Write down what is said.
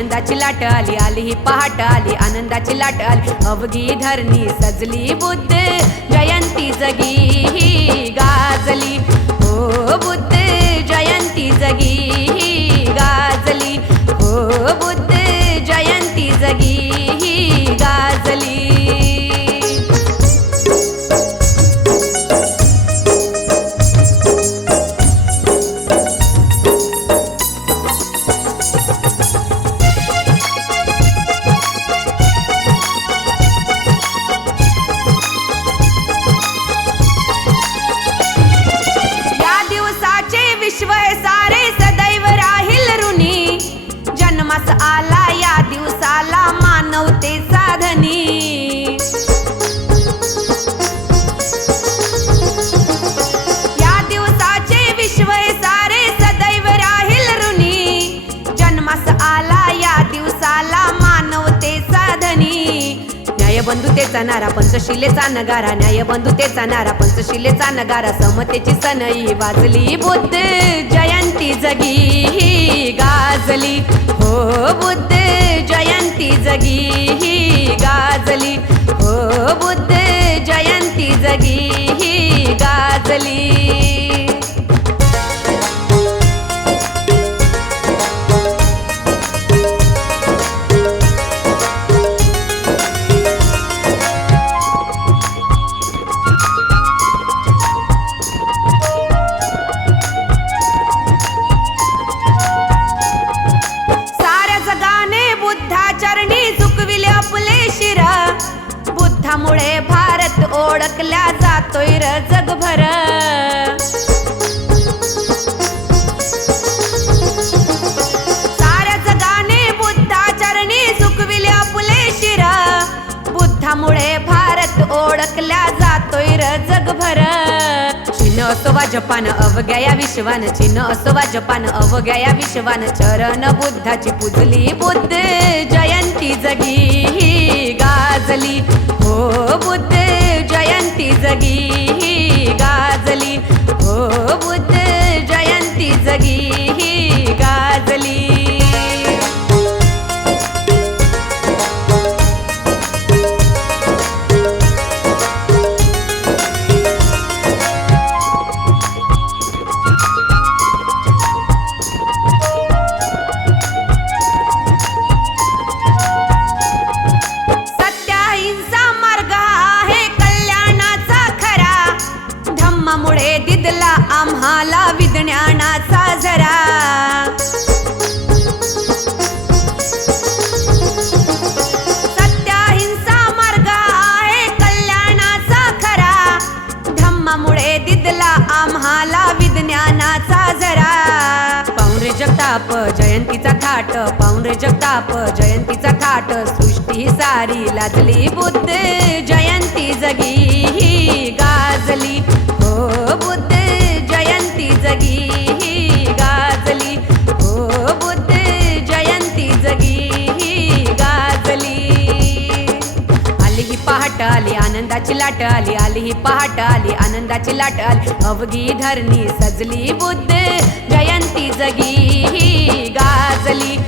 आनंदाची लाट आली, आली ही पहाट आली, आनंदाची लाट आली, अवघी धरणी सजली, बुद्ध जयंती जगी ही गाजली, हो बुद्ध जयंती जगी ही गाजली, हो बुद्ध जयंती जगी ही गाजली. विश्व सारे सदैव राहील ऋणी, जन्मास आला या दिवसाला मानवते साधनी. या दिवसाचे विश्व सारे सदैव राहील ऋणी, जन्मास आला या दिवसाला मानवते साधनी. न्यायबंधुतेचा नारा पंचशिलेचा नगारा, न्यायबंधुतेचा नारा पंचशिलेचा नगारा, समतेची सनई वाजली, बुद्ध जयंती जगी ही गाजली, हो बुद्ध जयंती जगी ही गाजली, हो बुद्ध जयंती जगी ही गाजली. बुद्धामुळे भारत ओळखला जातोय र जगभर. साऱ्या जगाने बुद्धाचरणी सुखविले आपले शिर, बुद्धामुळे भारत ओळखला जातोय र जगभर. चीन असो वा जपान अवघ्या या विश्वान, चीन असो वा जपान अवघ्या या विश्वान, चरण बुद्धाची पूजली, बुद्ध जयंती जगी ही गाजली, हो बुद्ध जयंती जगी ही गाजली, हो बुद्ध जयंती जगी ही गाजली. धम्मामुळे दिदला आम्हाला विज्ञानाचा झरा. सत्य अहिंसा मार्ग आहे कल्याणाचा खरा, धम्मामुळे दिदला आम्हाला विज्ञानाचा झरा. पाहून रे जगताप जयंतीचा थाट, पाहून रे जगताप जयंतीचा थाट, सृष्टी सारी लाजली, बुद्ध जयंती जगी ही गाजली, हो बुद्ध जयंती जगी ही गाजली, हो बुद्ध जयंती जगी ही गाजली. आली ही पहाट आली, आनंदाची लाट आली, आली ही पहाट आली, आनंदाची लाट आली, अवघी धरणी सजली, बुद्ध जयंती जगी ही गाजली.